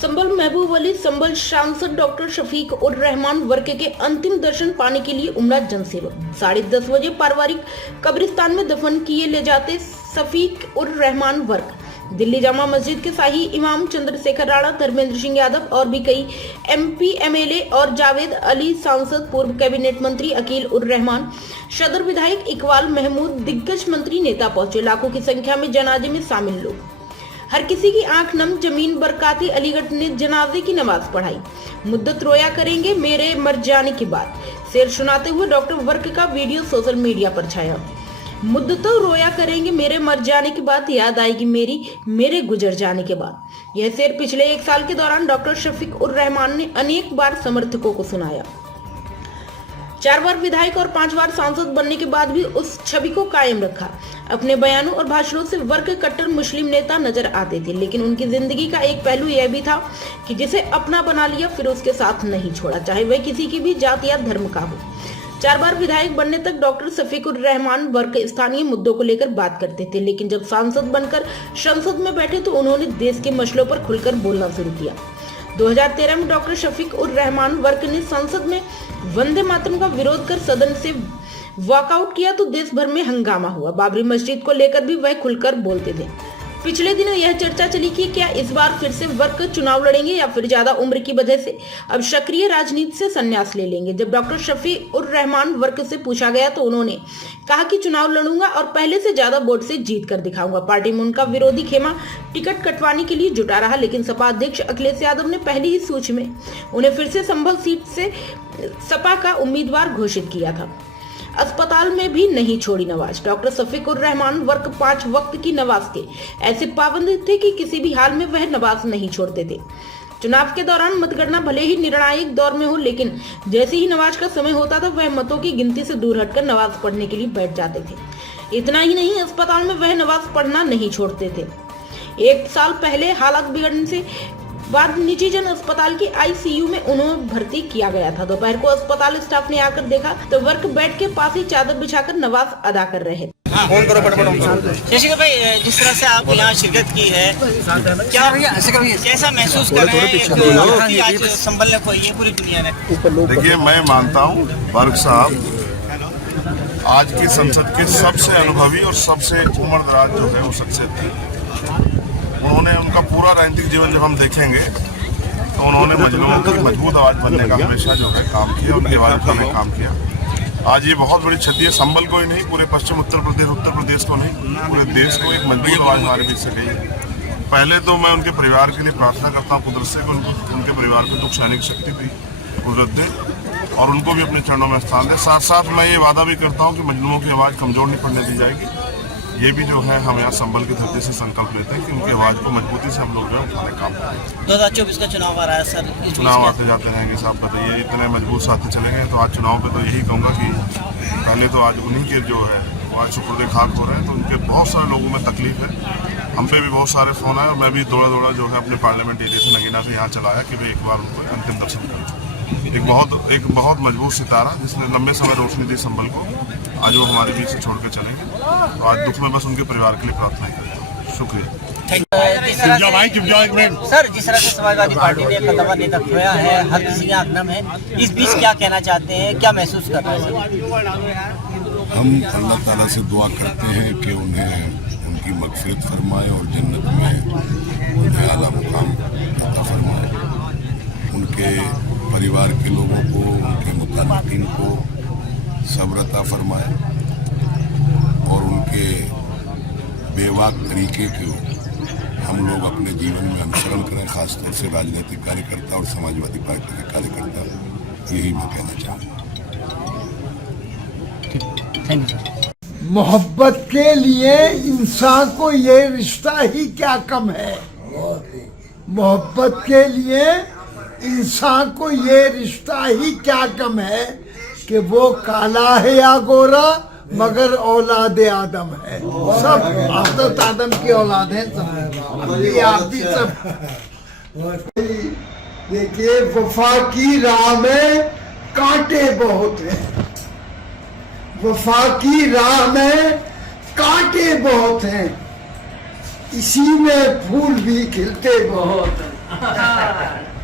संभल महबूब अली संभल सांसद डॉक्टर शफीक उर रहमान वर्क के अंतिम दर्शन पाने के लिए उमड़ा जनसेवक। 10:30 बजे पारिवारिक कब्रिस्तान में दफन किए ले जाते शफीक उर रहमान वर्क। दिल्ली जामा मस्जिद के शाही इमाम चंद्रशेखर राणा, धर्मेंद्र सिंह यादव और भी कई MP, MLA और जावेद अली सांसद, पूर्व कैबिनेट मंत्री अकील उर रहमान, सदर विधायक इकबाल महमूद, दिग्गज मंत्री नेता पहुंचे। लाखों की संख्या में जनाजे में शामिल लोग, हर किसी की आंख नम। जमीन बरकाती अलीगढ़ ने जनाजे की नमाज पढ़ाई। मुद्दत रोया करेंगे मेरे मर जाने के बाद, शेर सुनाते हुए डॉक्टर वर्क का वीडियो सोशल मीडिया पर छाया। मुद्दतों रोया करेंगे मेरे मर जाने के बाद, याद आएगी मेरे गुजर जाने के बाद। यह शेर पिछले 1 साल के दौरान डॉक्टर शफीक उर रहमान ने अनेक बार समर्थकों को सुनाया। 4 बार विधायक और 5 बार सांसद बनने के बाद भी उस छवि को कायम रखा। अपने बयानों और भाषणों से वर्क कट्टर मुस्लिम नेता नजर आते थे, लेकिन उनकी जिंदगी का एक पहलू यह भी था कि जिसे अपना बना लिया फिर उसके साथ नहीं छोड़ा, चाहे वह किसी की भी जात या धर्म का हो। 4 बार विधायक बनने तक डॉक्टर शफीक उर रहमान वर्क स्थानीय मुद्दों को लेकर बात करते थे, लेकिन जब सांसद बनकर संसद में बैठे तो उन्होंने देश के मसलों पर खुलकर बोलना शुरू किया। 2013 में डॉक्टर शफीक उर रहमान वर्क ने संसद में वंदे मातरम का विरोध कर सदन से वॉकआउट किया तो देश भर में हंगामा हुआ। बाबरी मस्जिद को लेकर भी वह खुलकर बोलते थे। पिछले दिनों यह चर्चा चली कि क्या इस बार फिर से वर्क चुनाव लड़ेंगे या फिर ज्यादा उम्र की वजह से अब सक्रिय राजनीति से संन्यास ले लेंगे। जब डॉक्टर शफीक उर रहमान वर्क से पूछा गया तो उन्होंने कहा कि चुनाव लड़ूंगा और पहले से ज्यादा वोट से जीत कर दिखाऊंगा। पार्टी में उनका विरोधी खेमा टिकट कटवाने के लिए जुटा रहा, लेकिन सपा अध्यक्ष अखिलेश यादव ने पहली ही सूची में उन्हें फिर से संभल सीट से सपा का उम्मीदवार घोषित किया था। अस्पताल में भी नहीं छोड़ी नमाज। डॉक्टर शफीक उर रहमान वर्क 5 वक्त की नमाज के ऐसे पाबंद थे कि किसी भी हाल में वह नमाज नहीं छोड़ते थे। चुनाव के दौरान मतगणना भले ही निर्णायक दौर में हो, लेकिन जैसे ही नमाज का समय होता था वह मतों की गिनती से दूर हटकर नमाज पढ़ने के लिए बैठ जाते थे। इतना ही नहीं, अस्पताल में वह नमाज पढ़ना नहीं छोड़ते थे। 1 साल पहले हालात बिगड़ने से बाद निजी जन अस्पताल की ICU में उन्हें भर्ती किया गया था। दोपहर को अस्पताल स्टाफ ने आकर देखा तो वर्क बेड के पास ही चादर बिछाकर नमाज अदा कर रहे थे। जैसे भाई, जिस तरह से आप यहाँ शिरकत की है, क्या कैसा महसूस कर रहे हैं आज संभल खोई है पूरी दुनिया ने? देखिए, मैं मानता हूँ वर्क साहब आज की संसद के सबसे अनुभवी और सबसे उम्रदराज जो है वो शख्सियत थे। उन्होंने उनका पूरा राजनीतिक जीवन जब हम देखेंगे तो उन्होंने मजलूमों की मजबूत आवाज बनने का हमेशा जो है काम किया, उनकी आवाज का भी काम किया। आज ये बहुत बड़ी क्षति है, संभल को ही नहीं, पूरे पश्चिम उत्तर प्रदेश को नहीं, पूरे देश को एक मजबूत आवाज हमारे बीच से गई। पहले तो मैं उनके परिवार के लिए प्रार्थना करता हूँ कुदरत से, उनके परिवार को दुख सहने की शक्ति भी कुदरत दे और उनको भी अपने चरणों में स्थान दे। साथ साथ मैं ये वादा भी करता हूँ कि मजलूमों की आवाज़ कमजोर नहीं पड़ने दी जाएगी। ये भी जो है हम यहाँ संभल की धरती से संकल्प लेते हैं कि उनकी आवाज़ को मजबूती से हम लोग जो है उठाने काम करें। 2024 का चुनाव आ रहा है सर, चुनाव आते जाते रहेंगे साहब, बताइए इतने मजबूत साथी चले गए। तो आज चुनाव पे तो यही कहूँगा कि पहले तो आज उन्हीं के जो है आज शुक्र खाक हो रहे हैं, तो उनके बहुत सारे लोगों में तकलीफ है। हम पे भी बहुत सारे फ़ोन आए और मैं भी दौड़ा जो है अपने पार्लियामेंट एरिया से नगीना से यहाँ चलाया कि भाई एक बार उनको अंतिम दर्शन करें। एक बहुत मजबूत सितारा जिसने लंबे समय रोशनी दी संभल को, आज वो हमारे बीच से छोड़ के चलेंगे। तो आज दुख में बस उनके परिवार के लिए प्रार्थना करता हूँ। शुक्रिया। सर, जिस तरह से समाजवादी पार्टी ने कदम नेता खोया है, हर किसी की आंख नम है, इस बीच क्या कहना चाहते हैं, क्या महसूस कर रहे हैं? हम अल्लाह ताला से दुआ करते हैं कि उन्हें उनकी मग़फ़िरत फरमाए और जन्नत में उन्हें आला मुकाम अता फरमाए। उनके परिवार के लोगों को, उनके मुतालिकीन को सब्र अता फरमाए और उनके बेवाक तरीके को हम लोग अपने जीवन में अनुसरण करें, खासतौर से राजनीतिक कार्यकर्ता और समाजवादी पार्टी के कार्यकर्ता। यही मैं कहना चाहूँगा। मोहब्बत के लिए इंसान को ये रिश्ता ही क्या कम है। मोहब्बत के लिए इंसान को ये रिश्ता ही क्या कम है कि वो काला है या गोरा, मगर औलाद आदम है। सब हज़रत आदम की औलाद है, सब आप भी सब। देखिए, वफा की राह में कांटे बहुत हैं, वफा की राह में कांटे बहुत हैं, इसी में फूल भी खिलते बहुत हैं। हाँ।